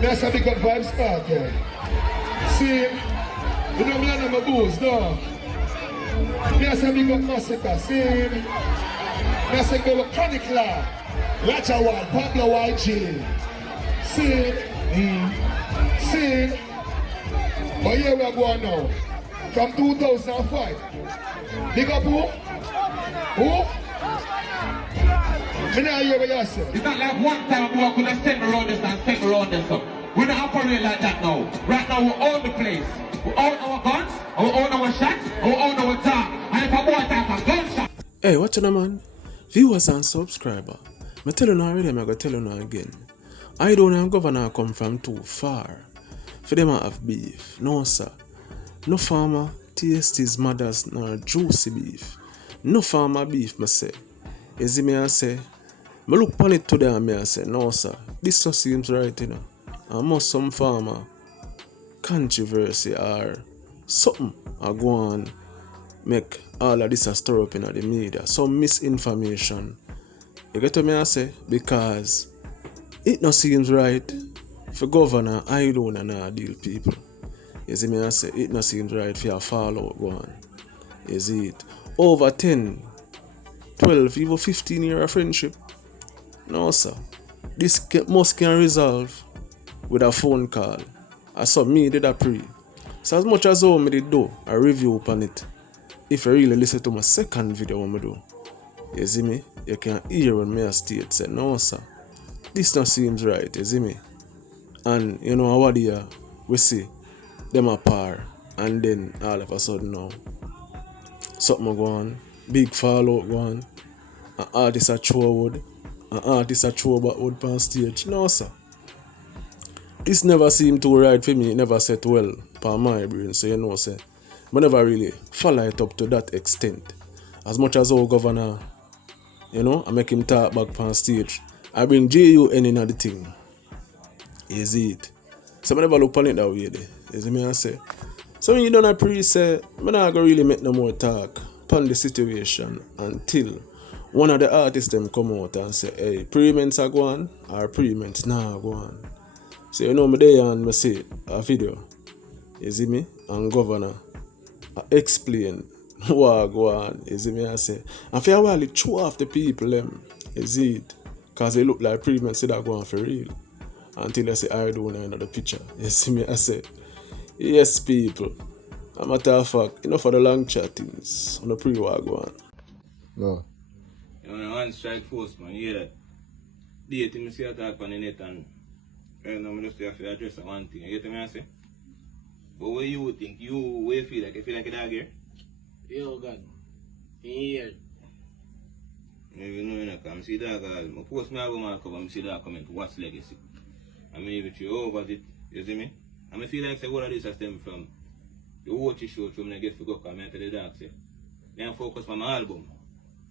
That's a big up vibe start, yeah. See, you know me and my booze, no. That's a big up massacre, see. That's a big up Chronic Law. Lacha Wall, Pablo YG. See, see. But here we are going now. From 2005. Big up who? Who? Me not hear what you say. It's not like one time we could have sent around this and sent around this up. We don't operate like that now. Right now we own the place. We own our guns, we own our shots, we own our talk. And if a boy talk a gunshot. Hey, watch on man. Viewers and subscribers. I tell you already, I'm going to tell you again. I don't know governor come from too far. For them I have beef. No sir. No farmer taste his mother's nor juicy beef. No farmer beef, me say. You see me I say? I look upon it today and I say, no sir, this just seems right, you know. And must some farmer controversy or something are go on make all of this a stir up in the media. Some misinformation. You get what me I say? Because it no seems right for governor I don't know deal people. You see me I say? It no seems right for a fallout go on. You see it? Over 10, 12, even 15 years of friendship. No sir. This can resolve with a phone call. I saw me did a pre. So as much as how me did do a review upon it, if you really listen to my second video what I do, you see me? You can hear when me state say, no sir, this not seems right, you see me? And you know what here we see them apart and then all of a sudden now something go on, big fallout go on, an artist a throw wood, an artist a throw back wood on stage. No sir. This never seemed too right for me, it never set well for my brain, so you know say I never really follow it up to that extent. As much as our governor, you know, I make him talk back on stage, I bring JUN in the thing. You see it? So I never look on it that way there. You see me I say? So when you done a pre-say, I'm not going to really make no more talk upon the situation until one of the artists them come out and say, hey, pre-ments are going or pre-ments now go on. So you know me there and me see a video. You see me? And governor I explain what go on. You see me I say. And for a while it threw off the people them. You see it? Because they look like pre-ments that go on for real. Until I say I don't know another picture. You see me I say. Yes, people. A matter of fact, enough for the long chattings on the pre-war go on. No. You know, one strike force, man. You hear that? The thing I see attack on the net and right now I just have to address one thing. You get me I say? But what you think? What you feel like? You feel like a dog here? Yo, God. In here. Maybe no, you know, because I see dog, I post my album and cover, I see dog comment, what's legacy? I mean, if you over it, you see me? I feel like say what of this has stem from the watch show from I get to go come and tell the dog say. Then focus on my album.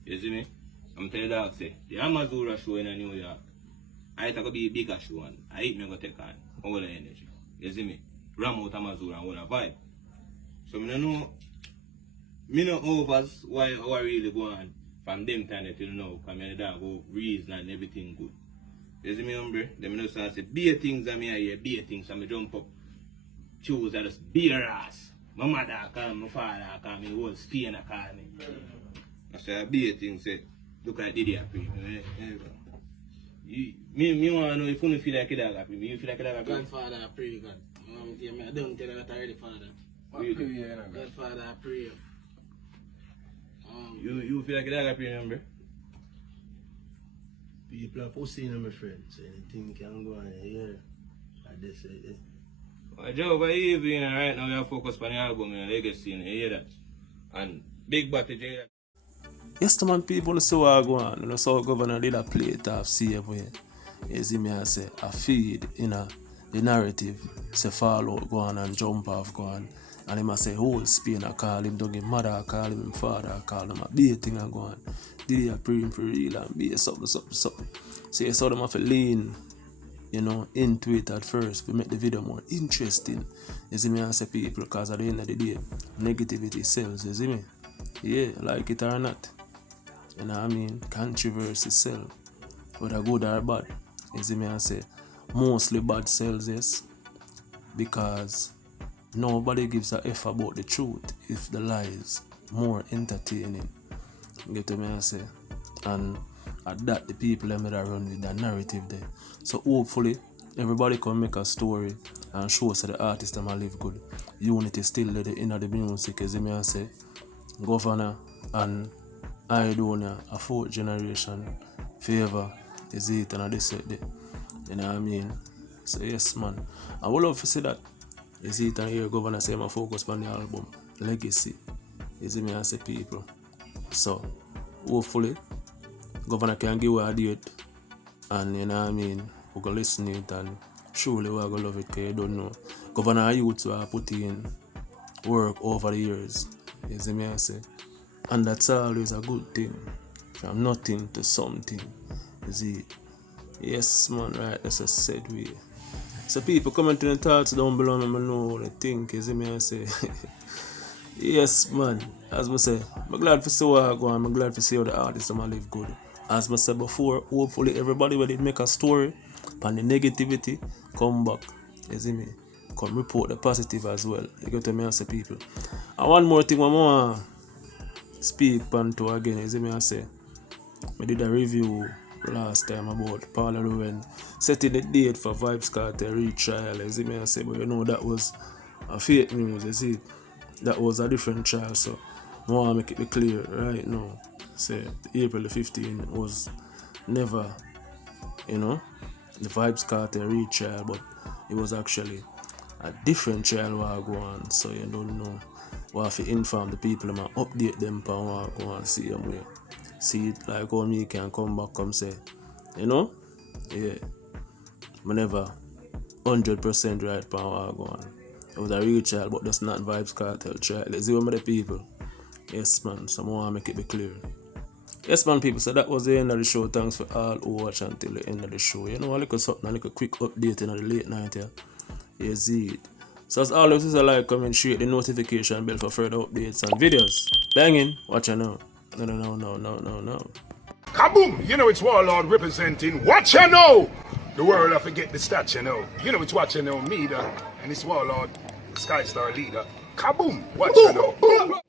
You see me? I'm telling the dog say the Amazura show in New York. I think it'll be a bigger show and I eat me go take on all the energy. You see me? Ram out Amazura and all the vibe. So I don't know me know overs why I really go on from them time till now, because the dog go reason and everything good. You see me, hombre? Them know say beer things and me I hear beer things and me jump up. Choose that just beer ass. My mother call me, my father call me, whole Spain call me. I say a beer thing say, look at Diddy happy. Me want to know if you feel like a dog happy. You feel like a dog happy? Godfather, I pray, God. I don't tell you that already, Father. Godfather, I pray. You feel like a dog happy, remember? People are pushing my friends, so anything can go on here. Like this, Well, Joe, but even right now, we are focused on the album and legacy, you hear that? And Big Batty J. Yes, man, people see what go on. You know, so governor did a play it off, see everywhere. You see me, I say, a feed in the narrative, say follow, go on and jump off, go on. And him I say, whole Spain, I call him, don't give mother, I call him, father, I call him, a baiting, I go on. Did he pray him for real and be something. So you saw them have to lean, you know, into it at first to make the video more interesting. You see me, I say people, because at the end of the day, negativity sells, you see me? Yeah, like it or not. You know what I mean? Controversy sells. Whether good or bad. You see me, I say. mostly bad sales, yes, because nobody gives a F about the truth if the lie is more entertaining. Get what I say? And at that, the people that run with that narrative there. So hopefully, everybody can make a story and show us the artists that live good. Unity still there in the music, as I say. Governor and Idonia, a fourth generation favor is it and this it. You know what I mean? So yes, man. I would love to see that. Is it and hear Governor say my focus on the album Legacy. Is it me and say people. So hopefully Governor can give a date and you know what I mean, we go listen to it and surely we're gonna love it because you don't know. Governor youth who are put in work over the years. You see me I say? And that's always a good thing. From nothing to something. You see? Yes man, right, that's a said way. So people comment in the thoughts down below and know what they think, you see me I say? Yes man, as I say, I'm glad to see what I go on, I'm glad to see how the artists live good. As I said before, hopefully everybody will make a story and the negativity come back. You see me? Come report the positive as well. You get to me and say people. And one more thing I want to speak to again, you see me I say, I did a review last time about Paula Lowen setting the date for Vybz Kartel retrial. You see me I say, but you know that was a fake news, you see. That was a different trial, so I want to make it be clear right now. Say April the 15th was never, you know, the Vybz Kartel retrial, but it was actually a different trial while go on. So you don't know. We have to inform the people and update them and what go on see them way. See it like how me can come back come say, you know? Yeah. I never 100% right for what go on. It was a real trial, but that's not Vybz Kartel trial. Let's see what the people. Yes, man. So I want to make it be clear. Yes, man, people. So that was the end of the show. Thanks for all who watch until the end of the show. You know, a little something, a little quick update in the late night here. You see it. So as always, is a like, comment, share the notification bell for further updates and videos. Banging. Watch out now. No. Kaboom! You know it's Warlord representing Watch Ya Know! The world I forget the stats, you know. You know it's Watch Ya Know, me, and it's Warlord, Skystar leader. Kaboom! Watch Ya Know!